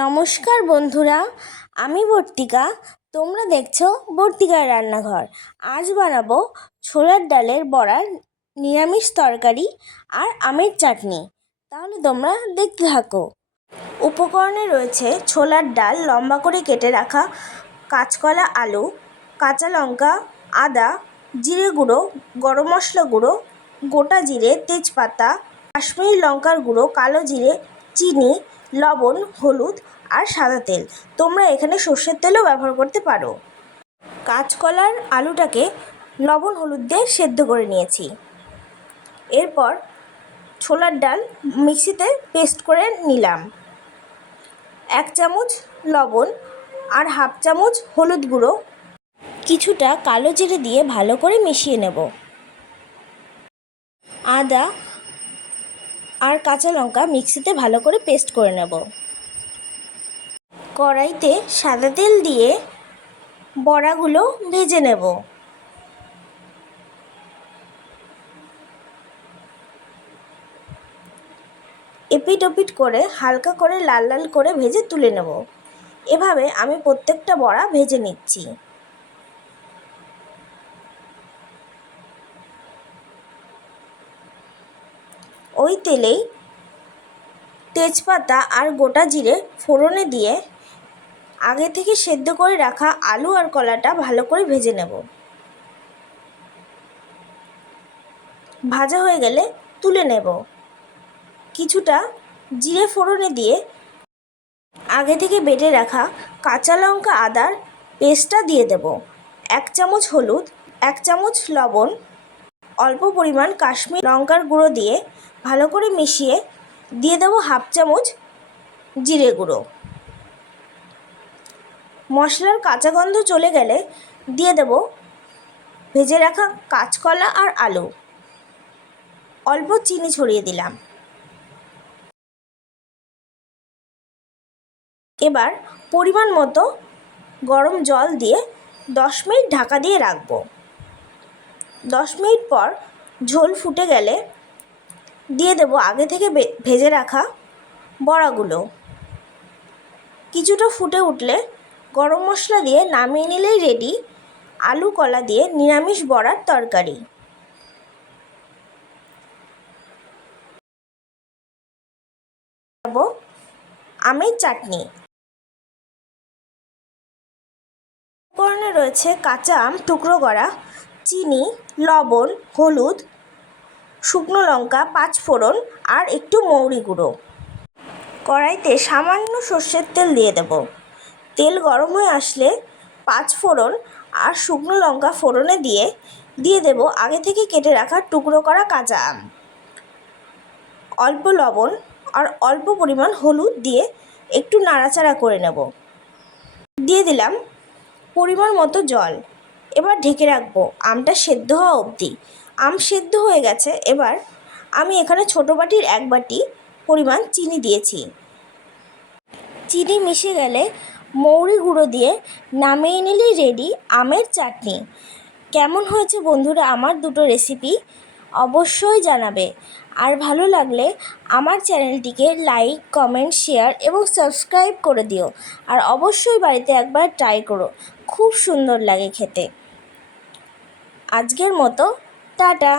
নমস্কার বন্ধুরা, আমি বর্তিকা। তোমরা দেখছো বর্তিকার রান্নাঘর। আজ বানাবো ছোলার ডালের বড়ার নিরামিষ তরকারি আর আমের চাটনি। তাহলে তোমরা দেখতে থাকো। উপকরণে রয়েছে ছোলার ডাল, লম্বা করে কেটে রাখা কাঁচকলা, আলু, কাঁচা লঙ্কা, আদা, জিরে গুঁড়ো, গরম মশলা গুঁড়ো, গোটা জিরে, তেজপাতা, কাশ্মীরি লঙ্কার গুঁড়ো, কালো জিরে, চিনি, লবণ, হলুদ আর সাদা তেল। তোমরা এখানে সর্ষের তেলও ব্যবহার করতে পারো। কাঁচকলার আলুটাকে লবণ হলুদ দিয়ে সেদ্ধ করে নিয়েছি। এরপর ছোলার ডাল মিক্সিতে পেস্ট করে নিলাম। 1 চামচ লবণ আর 1/2 চামচ হলুদ গুঁড়ো, কিছুটা কালো জিরে দিয়ে ভালো করে মিশিয়ে নেব। আদা আর কাঁচা লঙ্কা মিক্সিতে ভালো করে পেস্ট করে নেব। কড়াইতে সাদা তেল দিয়ে বড়াগুলো ভেজে নেব। এপিট ওপিট করে হালকা করে লাল লাল করে ভেজে তুলে নেব। এভাবে আমি প্রত্যেকটা বড়া ভেজে নিচ্ছি। ওই তেলেই তেজপাতা আর গোটা জিরে ফোড়নে দিয়ে আগে থেকে সেদ্ধ করে রাখা আলু আর কলাটা ভালো করে ভেজে নেব। ভাজা হয়ে গেলে তুলে নেব। কিছুটা জিরে ফোড়নে দিয়ে আগে থেকে বেটে রাখা কাঁচা লঙ্কা আদার পেস্টটা দিয়ে দেব। 1 চামচ হলুদ, 1 চামচ লবণ, অল্প পরিমাণ কাশ্মীরি লঙ্কার গুঁড়ো দিয়ে ভালো করে মিশিয়ে দিয়ে দেবো 1/2 চামচ জিরে গুঁড়ো। মশলার কাঁচা গন্ধ চলে গেলে দিয়ে দেব ভেজে রাখা কাঁচকলা আর আলু। অল্প চিনি ছড়িয়ে দিলাম। এবার পরিমাণ মতো গরম জল দিয়ে 10 মিনিট ঢাকা দিয়ে রাখবো। 10 মিনিট পর ঝোল ফুটে গেলে দিয়ে দেব আগে থেকে ভেজে রাখা বড়াগুলো। কিছুটা ফুটে উঠলে গরম মশলা দিয়ে নামিয়ে নিলেই রেডি আলু কলা দিয়ে নিরামিষ বড়ার তরকারি। আমের চাটনি। উপকরণে রয়েছে কাঁচা আম টুকরো করা, চিনি, লবণ, হলুদ, শুকনো লঙ্কা, 5 ফোড়ন আর একটু মৌরি গুঁড়ো। কড়াইতে সামান্য সর্ষের তেল দিয়ে দেব। তেল গরম হয়ে আসলে 5 ফোড়ন আর শুকনো লঙ্কা ফোড়নে দিয়ে দেব আগে থেকে কেটে রাখা টুকরো করা কাঁচা আম, অল্প লবণ আর অল্প পরিমাণ হলুদ দিয়ে একটু নাড়াচাড়া করে নেব। দিয়ে দিলাম পরিমাণ মতো জল। এবার ঢেকে রাখবো আমটা সেদ্ধ হওয়া অবধি। আম সেদ্ধ হয়ে গেছে। এবার আমি এখানে ছোটো বাটির 1 বাটি পরিমাণ চিনি দিয়েছি। চিনি মিশে গেলে মৌরি গুঁড়ো দিয়ে নামিয়ে নিলেই রেডি আমের চাটনি। কেমন হয়েছে বন্ধুরা আমার দুটো রেসিপি? অবশ্যই জানাবে। আর ভালো লাগলে আমার চ্যানেলটিকে লাইক, কমেন্ট, শেয়ার এবং সাবস্ক্রাইব করে দিও। আর অবশ্যই বাড়িতে একবার ট্রাই করো, খুব সুন্দর লাগে খেতে। আজকের মতো টাটা।